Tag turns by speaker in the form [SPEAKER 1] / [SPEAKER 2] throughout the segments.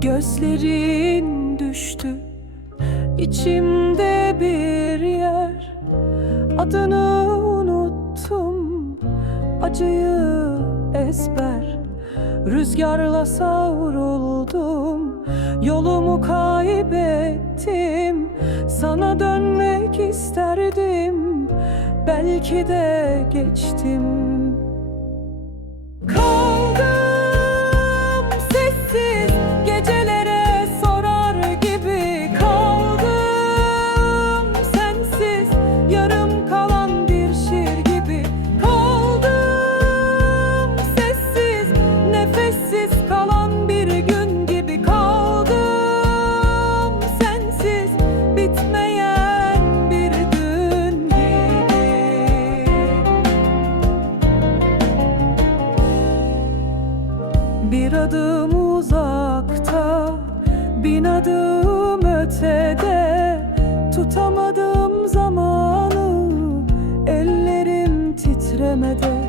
[SPEAKER 1] Gözlerin düştü içimde bir yer. Adını unuttum acıyı ezber. Rüzgarla savruldum Yolumu kaybettim. Sana dönmek isterdim Belki de geçtim. Bir adım uzakta, bin adım ötede. Tutamadım zamanı, ellerim titremede.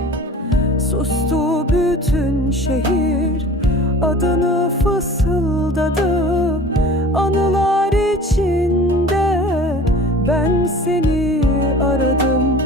[SPEAKER 1] Sustu bütün şehir, adını fısıldadı. Anılar içinde ben seni aradım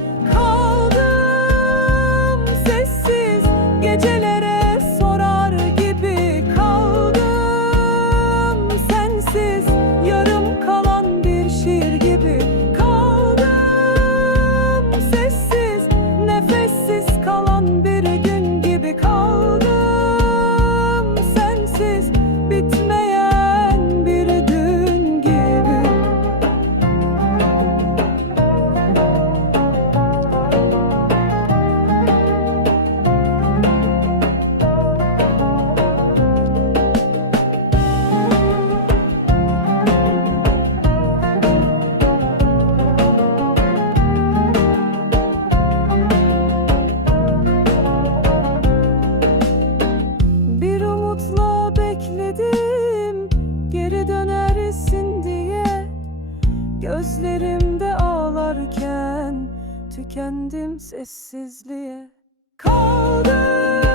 [SPEAKER 1] tükendim sessizliğe Kaldım